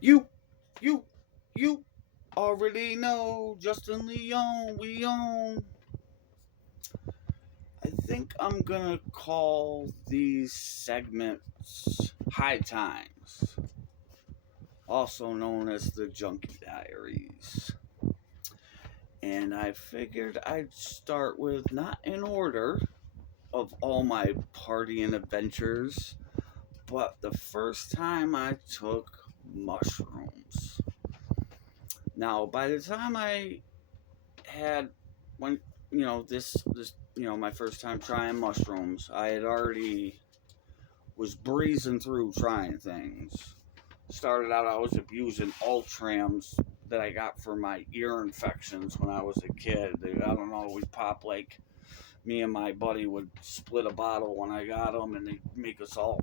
You, you, you already know Justin Leon, we own. I think I'm gonna call these segments High Times, also known as the Junkie Diaries. And I figured I'd start with not in order of all my partying adventures, but the first time I took mushrooms. Now, by the time I had when my first time trying mushrooms, I had already was breezing through trying things. Started out I was abusing Ultrams that I got for my ear infections when I was a kid. I don't know, we'd pop like me and my buddy would split a bottle when I got them, and they make us all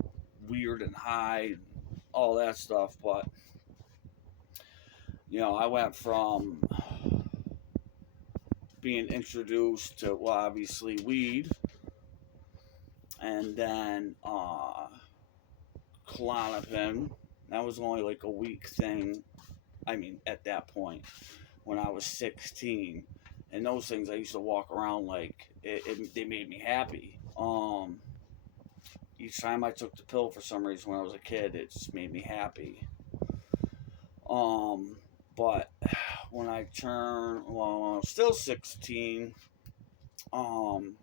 weird and high, and all that stuff. But I went from being introduced to, well, obviously weed, and then Klonopin. That was only like a week thing. I mean, at that point, when I was 16, and those things I used to walk around like they made me happy. Each time I took the pill for some reason when I was a kid, it just made me happy. Um, but when I turned, well, I was still 16. Um,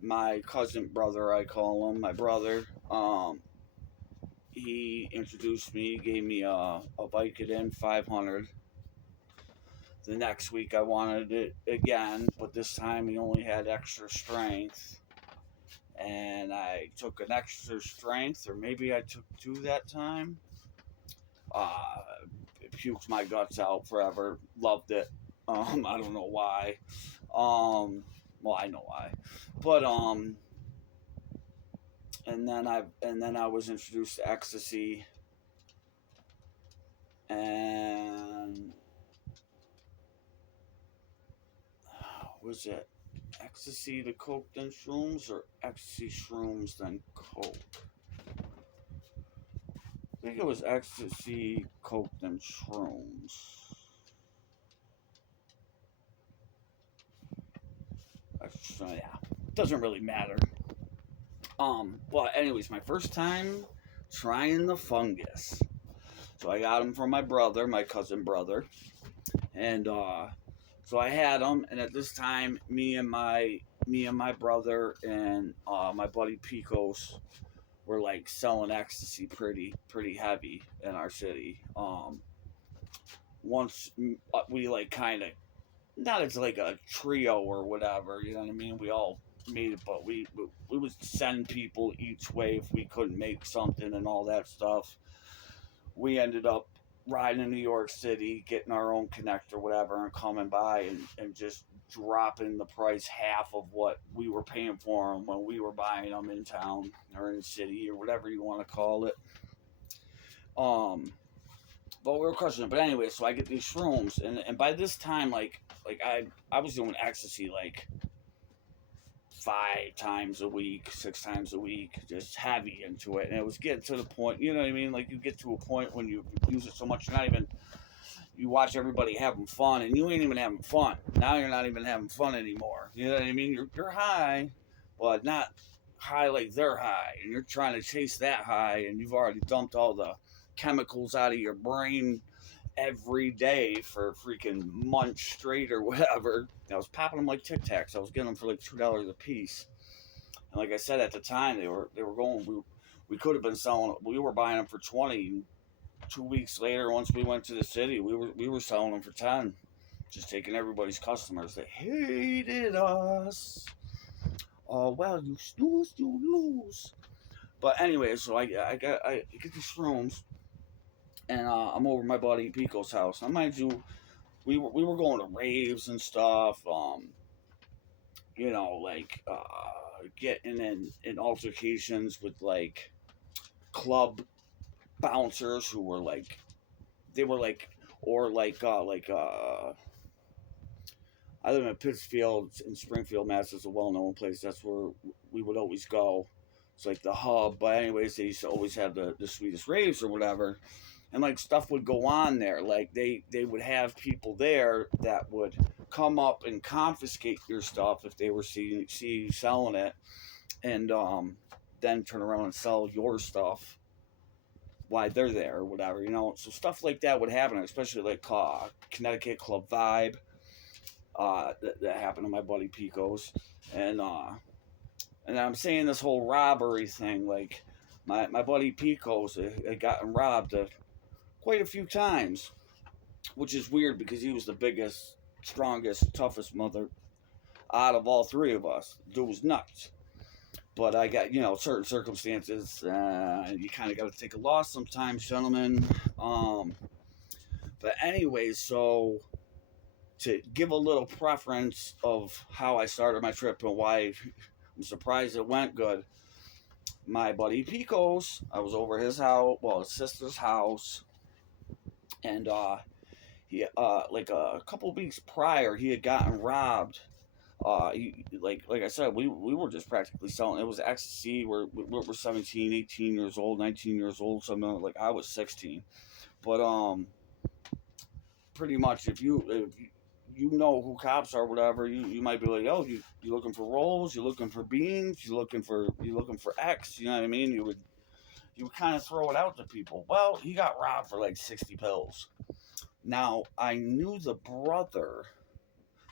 my cousin brother, I call him my brother. He introduced me, gave me a Vicodin 500. The next week I wanted it again, but this time he only had extra strength. And I took an extra strength, or maybe I took two that time. It puked my guts out forever. Loved it. I don't know why. Well, I know why, but and then I was introduced to ecstasy, and was it ecstasy to coke then shrooms, or ecstasy shrooms then coke? I think it was ecstasy coke then shrooms. So yeah, doesn't really matter. But anyways, my first time trying the fungus. So I got them from my brother, my cousin brother, and so I had them. And at this time, me and my brother and my buddy Picos were like selling ecstasy pretty heavy in our city. Once we like kind of, not as like a trio or whatever, you know what I mean? We all made it, but we would send people each way if we couldn't make something and all that stuff. We ended up riding in New York City, getting our own connect or whatever, and coming by and just dropping the price half of what we were paying for them when we were buying them in town or in the city or whatever you want to call it. Um, but we were crushing it. But anyway, so I get these shrooms, and by this time, like I was doing ecstasy like 5 times a week, 6 times a week, just heavy into it. And it was getting to the point, you know what I mean? Like you get to a point when you use it so much, you're not even, you watch everybody having fun and you ain't even having fun. Now you're not even having fun anymore. You know what I mean? You're high, but not high like they're high. And you're trying to chase that high, and you've already dumped all the chemicals out of your brain every day for freaking months straight or whatever. I was popping them like Tic Tacs. I was getting them for like $2 a piece. And like I said, at the time they were going. We could have been selling. We were buying them for 20. 2 weeks later, once we went to the city, we were selling them for 10. Just taking everybody's customers. They hated us. Oh well, you snooze, you lose. But anyway, so I get these shrooms, and I'm over at my buddy Pico's house. Now, mind you, we were going to raves and stuff. Like getting in altercations with like club bouncers who were like, they were like, or I live in Pittsfield in Springfield, Mass. It's a well-known place. That's where we would always go. It's like the hub. But anyways, they used to always have the sweetest raves or whatever. and like stuff would go on there. Like they would have people there that would come up and confiscate your stuff if they were see you selling it, and then turn around and sell your stuff why they're there or whatever, you know. So stuff like that would happen, especially like Connecticut Club Vibe. That happened to my buddy Pico's, and I'm saying this whole robbery thing, like my buddy Pico's had gotten robbed quite a few times, which is weird because he was the biggest, strongest, toughest mother out of all three of us. Dude was nuts. But I got, certain circumstances, you kind of got to take a loss sometimes, gentlemen. But anyways, so to give a little preference of how I started my trip and why I'm surprised it went good. My buddy Pico's, I was over his house, well, his sister's house, and he like a couple weeks prior, he had gotten robbed. Like I said, we were just practically selling. It was ecstasy. We're 17, 18 years old, 19 years old. Something like I was 16, but pretty much if you know who cops are, whatever, you might be like, oh, you looking for rolls, you looking for beans, you looking for X, you know what I mean? You would kind of throw it out to people. Well, he got robbed for like 60 pills. Now I knew the brother,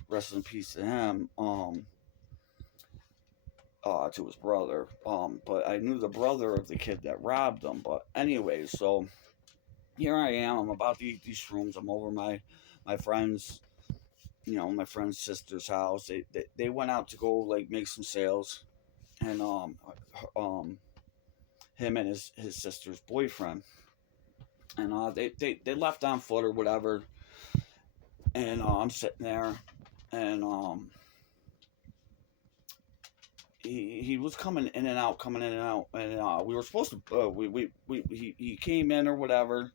rest in peace to him, to his brother, but I knew the brother of the kid that robbed him. But anyways, so here I am. I'm about to eat these shrooms. I'm over my friend's, my friend's sister's house. They went out to go like make some sales, and him and his sister's boyfriend, and they left on foot or whatever, and I'm sitting there, and he was coming in and out, and we were supposed to he came in or whatever.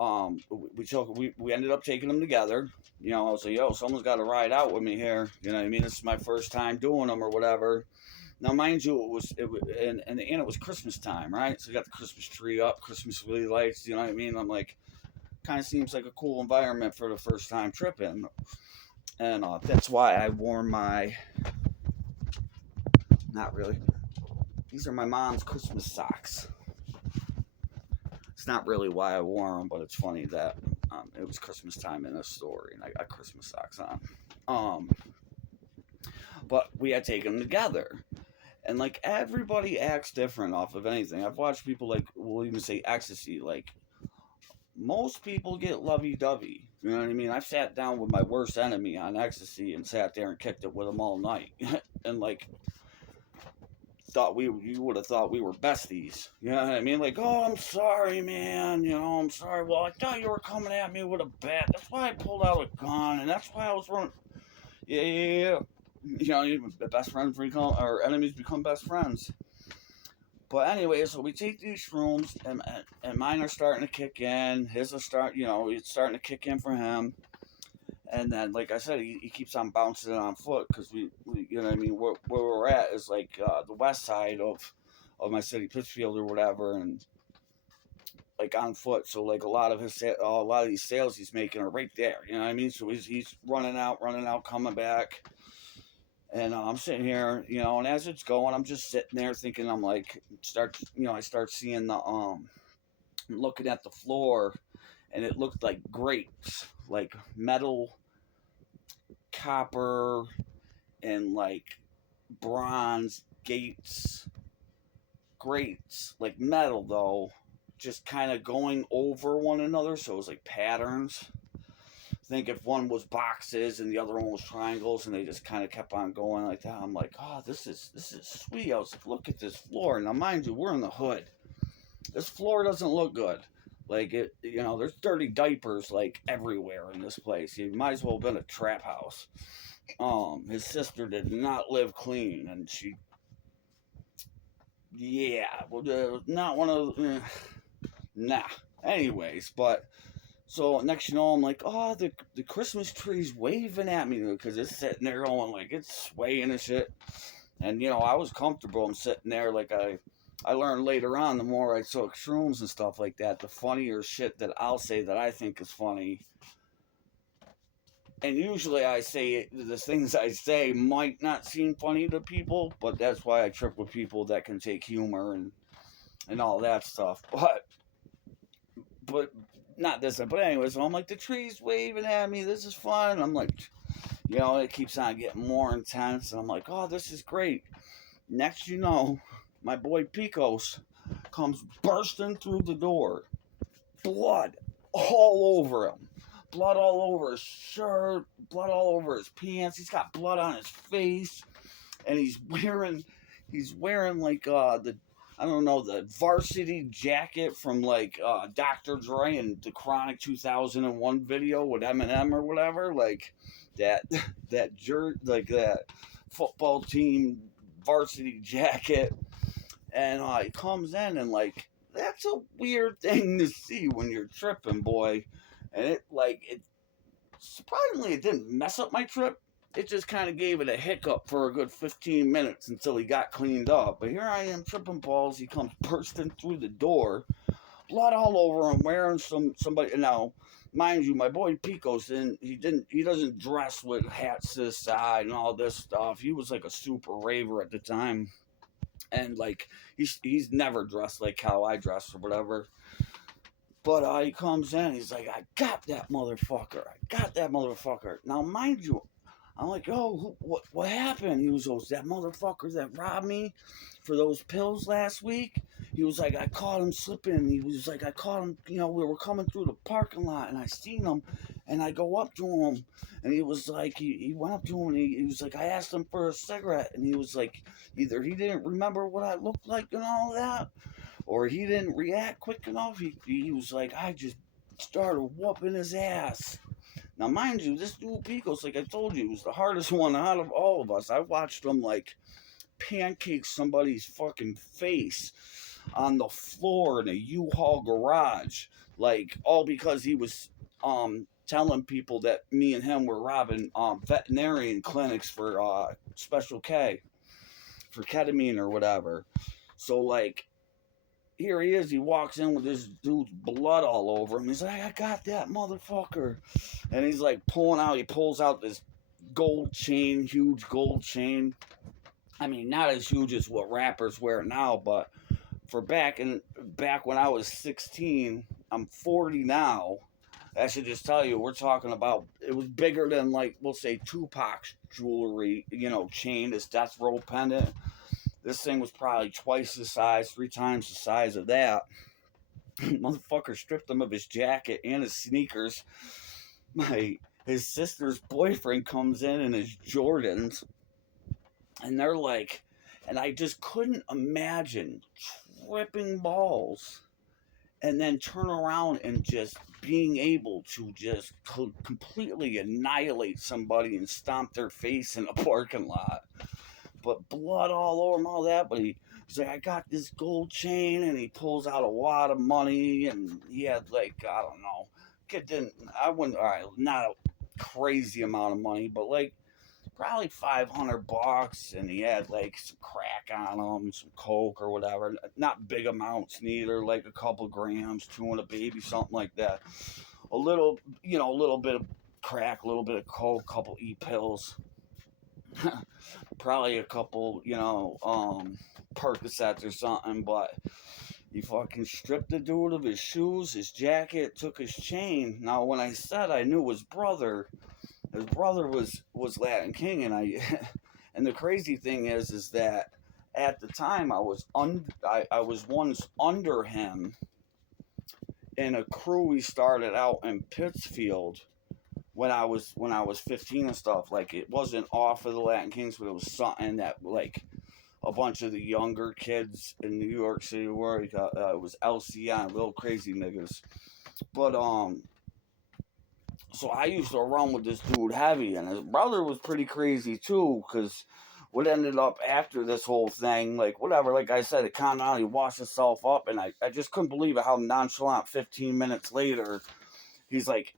We ended up taking them together. I was like, yo, someone's got to ride out with me here. You know what I mean? This is my first time doing them or whatever. Now, mind you, and it was Christmas time, right? So we got the Christmas tree up, Christmas really lights. You know what I mean? I'm like, kind of seems like a cool environment for the first time tripping, and that's why I wore my. Not really. These are my mom's Christmas socks. It's not really why I wore them, but it's funny that it was Christmas time in a store, and I got Christmas socks on. But we had taken them together. And, like, everybody acts different off of anything. I've watched people, like, we'll even say ecstasy. Like, most people get lovey-dovey. You know what I mean? I've sat down with my worst enemy on ecstasy and sat there and kicked it with him all night. And, like, you would have thought we were besties. You know what I mean? Like, oh, I'm sorry, man. I'm sorry. Well, I thought you were coming at me with a bat. That's why I pulled out a gun, and that's why I was running. Yeah. Best friends become, or enemies become best friends. But anyway, so we take these shrooms, and mine are starting to kick in. His are it's starting to kick in for him. And then, like I said, he keeps on bouncing on foot because we you know what I mean, where we're at is like the west side of my city, Pittsfield or whatever, and like on foot. So like a lot of these sales he's making are right there. You know what I mean? So he's running out, coming back, and I'm sitting here, and as it's going, I'm just sitting there thinking, I'm like, I start seeing looking at the floor, and it looked like grapes, like metal, copper, and like bronze grates, like metal though, just kind of going over one another. So it was like patterns. I think if one was boxes and the other one was triangles, and they just kind of kept on going like that. I'm like, oh, this is sweet. I was like, look at this floor. Now, mind you, we're in the hood. This floor doesn't look good. Like, there's dirty diapers, like, everywhere in this place. It might as well have been a trap house. His sister did not live clean, and not one of nah. Anyways, but, so, next I'm like, oh, the Christmas tree's waving at me, because it's sitting there going, like, it's swaying and shit. And, I was comfortable. I'm sitting there, like, I learned later on, the more I took shrooms and stuff like that, the funnier shit that I'll say that I think is funny. And usually I say the things I say might not seem funny to people, but that's why I trip with people that can take humor and all that stuff. But not this. But anyway, so I'm like, the tree's waving at me. This is fun. I'm like, it keeps on getting more intense, and I'm like, oh, this is great. Next, my boy Picos comes bursting through the door, blood all over him, blood all over his shirt, blood all over his pants. He's got blood on his face, and he's wearing like the I don't know, the varsity jacket from like Dr. Dre and the Chronic 2001 video with Eminem or whatever, like that like that football team varsity jacket, and he comes in and like that's a weird thing to see when you're tripping, boy, and it surprisingly it didn't mess up my trip. It just kind of gave it a hiccup for a good 15 minutes until he got cleaned up. But here I am tripping balls. He comes bursting through the door, blood all over him, wearing somebody. Now, mind you, my boy Pico's he doesn't dress with hats to the side and all this stuff. He was like a super raver at the time, and like he's never dressed like how I dress or whatever. But he comes in, he's like, I got that motherfucker. I got that motherfucker. Now, mind you, I'm like, oh, what happened? He was, that motherfucker that robbed me for those pills last week. He was like, I caught him slipping. He was like, I caught him, we were coming through the parking lot and I seen him and I go up to him and he was like, he went up to him and he was like, I asked him for a cigarette and he was like, either he didn't remember what I looked like and all that, or he didn't react quick enough. He was like, I just started whooping his ass. Now, mind you, this dude Picos, like I told you, was the hardest one out of all of us. I watched him like pancake somebody's fucking face on the floor in a U-Haul garage, like all because he was telling people that me and him were robbing veterinarian clinics for Special K, for ketamine or whatever. So like here he is. He walks in with this dude's blood all over him. He's like, I got that motherfucker. And he's like he pulls out this gold chain, huge gold chain. I mean, not as huge as what rappers wear now, but for back when I was 16, I'm 40 now. I should just tell you, we're talking about, it was bigger than, like, we'll say Tupac's jewelry, chain, his death row pendant. This thing was probably twice the size, 3 times the size of that. Motherfucker stripped him of his jacket and his sneakers. His sister's boyfriend comes in his Jordans, and they're like, and I just couldn't imagine tripping balls and then turn around and just being able to just completely annihilate somebody and stomp their face in a parking lot. But blood all over him, all that. But he's like, I got this gold chain, and he pulls out a wad of money, and he had like, I don't know, all right, not a crazy amount of money, but like probably $500, and he had like some crack on him, some coke or whatever. Not big amounts neither, like a couple grams, chewing a baby, something like that. A little bit of crack, a little bit of coke, a couple e-pills. Probably a couple, Percocets or something, but he fucking stripped the dude of his shoes, his jacket, took his chain. Now, when I said I knew his brother was Latin King, and and the crazy thing is that at the time I was once under him in a crew we started out in Pittsfield when I was 15 and stuff. Like, it wasn't off of the Latin Kings, but it was something that like a bunch of the younger kids in New York City were. It was LCN, little crazy niggas. But so I used to run with this dude heavy, and his brother was pretty crazy too, because what ended up after this whole thing, like whatever, like I said, it kind of washed itself up, and I just couldn't believe it how nonchalant 15 minutes later he's like,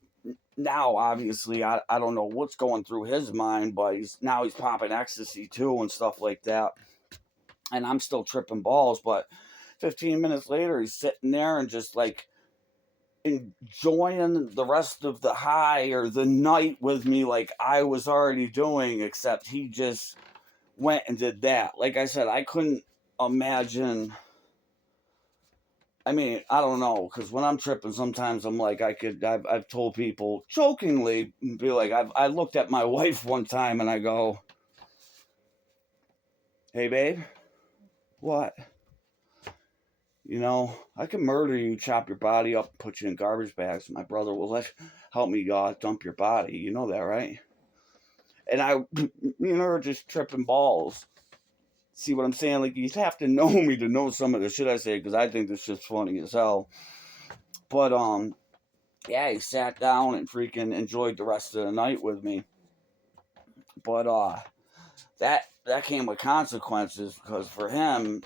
now obviously I don't know what's going through his mind, but he's popping ecstasy too and stuff like that, and I'm still tripping balls. But 15 minutes later, he's sitting there and just like enjoying the rest of the high or the night with me like I was already doing, except he just went and did that. Like I said, I couldn't imagine. I mean, I don't know, because when I'm tripping, sometimes I'm like, I've told people jokingly, be like, I looked at my wife one time and I go, hey, babe, what? You know, I can murder you, chop your body up, and put you in garbage bags. My brother will help me dump your body. You know that, right? And me and her are just tripping balls. See what I'm saying? Like, you'd have to know me to know some of the shit I say, because I think this shit's funny as hell. But, yeah, he sat down and freaking enjoyed the rest of the night with me. But, that came with consequences, because for him,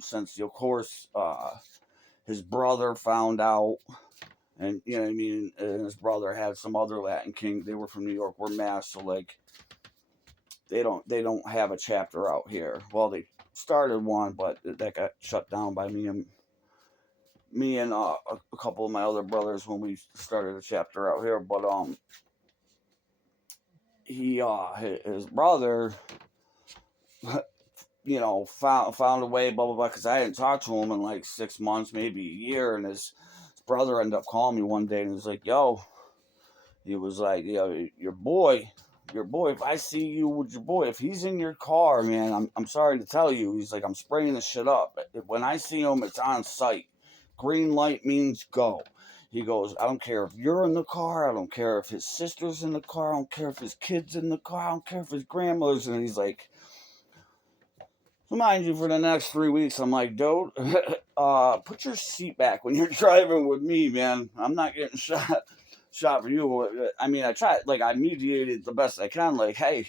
since, of course, his brother found out, and you know what I mean, and his brother had some other Latin King. They were from New York. We're Mass, so like they don't have a chapter out here. Well, they started one, but that got shut down by me and a couple of my other brothers when we started a chapter out here. But his brother, you know, found a way, blah blah blah, because I hadn't talked to him in like 6 months, maybe a year, and his brother ended up calling me one day and he was like, yo, he was like, yo, your boy, if I see you with your boy, if he's in your car, man, I'm sorry to tell you, he's like, I'm spraying this shit up. When I see him, it's on sight. Green light means go. He goes, I don't care if you're in the car, I don't care if his sister's in the car, I don't care if his kid's in the car, I don't care if his grandmother's. And he's like, mind you, for the next 3 weeks, I'm like, dude, put your seat back when you're driving with me, man. I'm not getting shot for you. I mean, I tried, like, I mediated the best I can. Like, hey,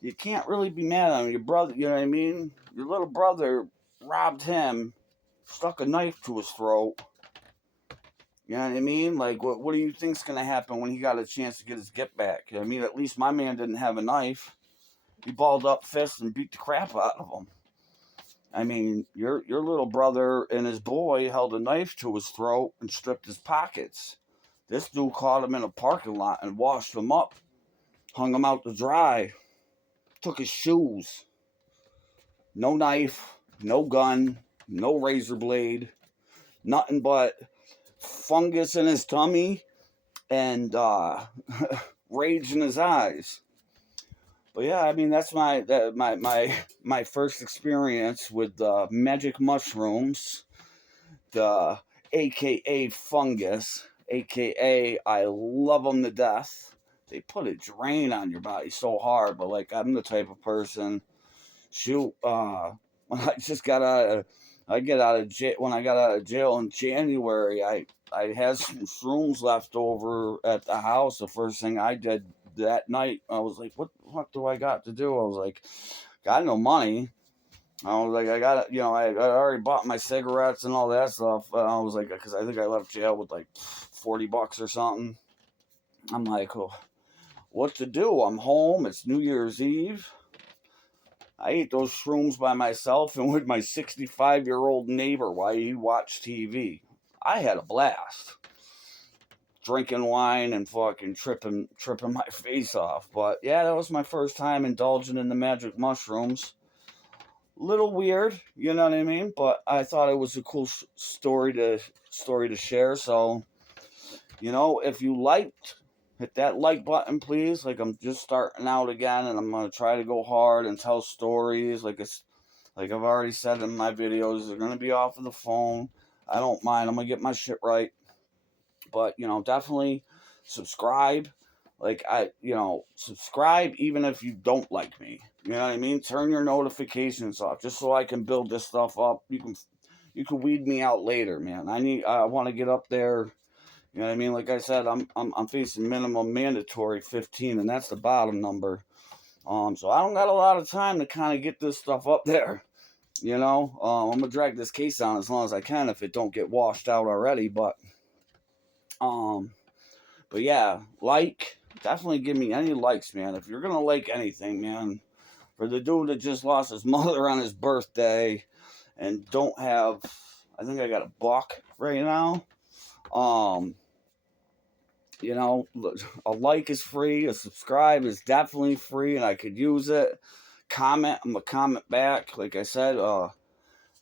you can't really be mad on your brother. You know what I mean? Your little brother robbed him, stuck a knife to his throat. You know what I mean? Like, what do you think's gonna happen when he got a chance to get his get back? I mean, at least my man didn't have a knife. He balled up fists and beat the crap out of him. I mean, your little brother and his boy held a knife to his throat and stripped his pockets. This dude caught him in a parking lot and washed him up, hung him out to dry, took his shoes. No knife, no gun, no razor blade, nothing but fungus in his tummy and rage in his eyes. But yeah, I mean, that's my first experience with magic mushrooms, the AKA fungus, AKA I love them to death. They put a drain on your body so hard, but like I'm the type of person, shoot, when I just got out of, I get out of jail, when I got out of jail in January, I had some shrooms left over at the house. The first thing I did that night, I was like, what do I got to do? I was like, got no money. I was like, I got, you know, I already bought my cigarettes and all that stuff. I was like, because I think I left jail with like $40 or something. I'm like, oh, what to do? I'm home. It's New Year's Eve. I ate those shrooms by myself and with my 65-year-old neighbor while he watched TV. I had a blast. Drinking wine and fucking tripping my face off. But yeah, that was my first time indulging in the magic mushrooms. Little weird, you know what I mean? But I thought it was a cool story to share. So, you know, if you liked, hit that like button, please. Like, I'm just starting out again, and I'm gonna try to go hard and tell stories. Like I've already said in my videos, they're gonna be off of the phone. I don't mind. I'm gonna get my shit right. But, you know, definitely subscribe. Like, subscribe even if you don't like me. You know what I mean? Turn your notifications off just so I can build this stuff up. You can weed me out later, man. I want to get up there. You know what I mean? Like I said, I'm facing minimum mandatory 15, and that's the bottom number. So I don't got a lot of time to kind of get this stuff up there. You know, I'm gonna drag this case on as long as I can if it don't get washed out already. But yeah, definitely give me any likes, man. If you're gonna like anything, man, for the dude that just lost his mother on his birthday, and don't have, I think I got $1 right now. You know, a like is free, a subscribe is definitely free, and I could use it. Comment, I'm gonna comment back. Like I said, I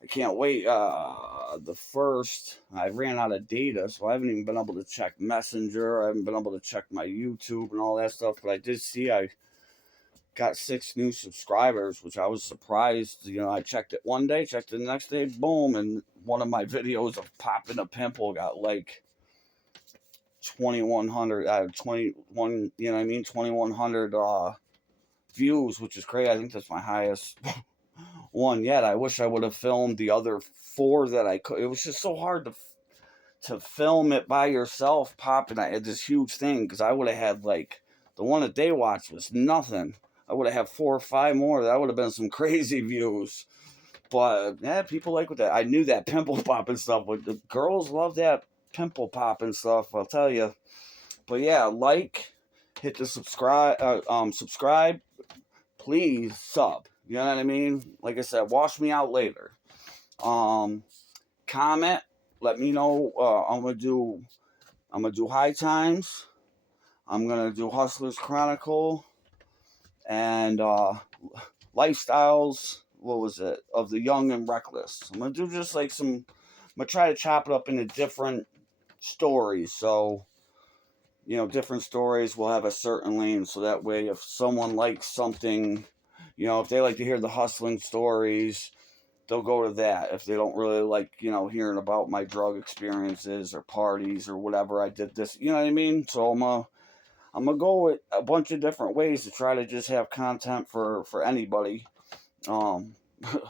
can't wait. The first, I ran out of data, so I haven't even been able to check Messenger. I haven't been able to check my YouTube and all that stuff. But I did see I got 6 new subscribers, which I was surprised. You know, I checked it one day, checked it the next day, boom, and one of my videos of popping a pimple got like 2,100 out of 21. You know what I mean? 2,100 views, which is crazy. I think that's my highest one yet. I wish I would have filmed the other 4 that I could. It was just so hard to film it by yourself, popping. I had this huge thing because I would have had like the one that they watched was nothing. I would have had 4 or 5 more. That would have been some crazy views. But yeah, people like with that. I knew that pimple popping stuff. But the girls love that pimple popping stuff. I'll tell you. But yeah, like, hit the subscribe. Please sub. You know what I mean? Like I said, wash me out later. Comment. Let me know. I'm gonna do High Times. I'm gonna do Hustlers Chronicle and Lifestyles. What was it? Of the Young and Reckless. I'm gonna do just like some. I'm gonna try to chop it up into different stories. So, you know, different stories will have a certain lane. So that way, if someone likes something, you know, if they like to hear the hustling stories, they'll go to that. If they don't really like, you know, hearing about my drug experiences or parties or whatever I did this, you know what I mean? So I'm gonna go with a bunch of different ways to try to just have content for anybody. Um,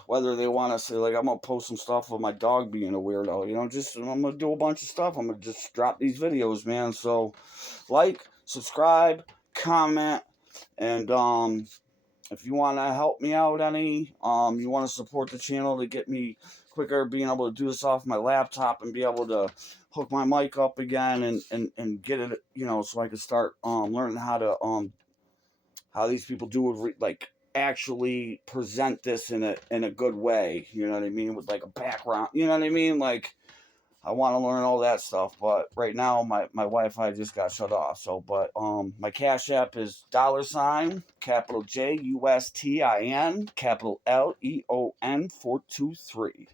whether they want to say like I'm gonna post some stuff of my dog being a weirdo, you know, just I'm gonna do a bunch of stuff. I'm gonna just drop these videos, man. So, like, subscribe, comment, and if you want to help me out any, you want to support the channel to get me quicker being able to do this off my laptop and be able to hook my mic up again and get it, you know, so I can start learning how to how these people do it, like actually present this in a good way, you know what I mean, with like a background, you know what I mean, like I want to learn all that stuff, but right now my Wi-Fi just got shut off. So, but my Cash App is $, capital JUSTIN, capital LEON 423.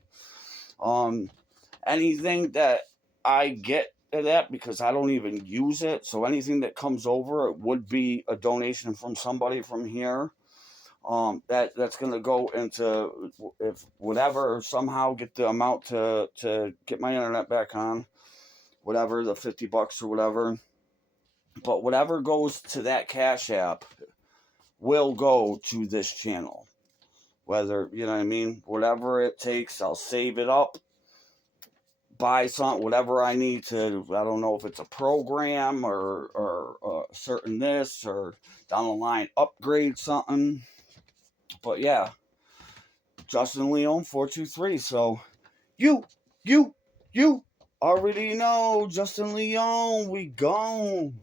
Anything that I get to that, because I don't even use it, so anything that comes over, it would be a donation from somebody from here. That's gonna go into, if whatever, somehow get the amount to get my internet back on, whatever, the $50 or whatever. But whatever goes to that Cash App will go to this channel. Whether, you know what I mean, whatever it takes, I'll save it up, buy something, whatever I need to. I don't know if it's a program or certain this, or down the line upgrade something. But yeah, Justin Leon 423. So you already know, Justin Leon, we gone.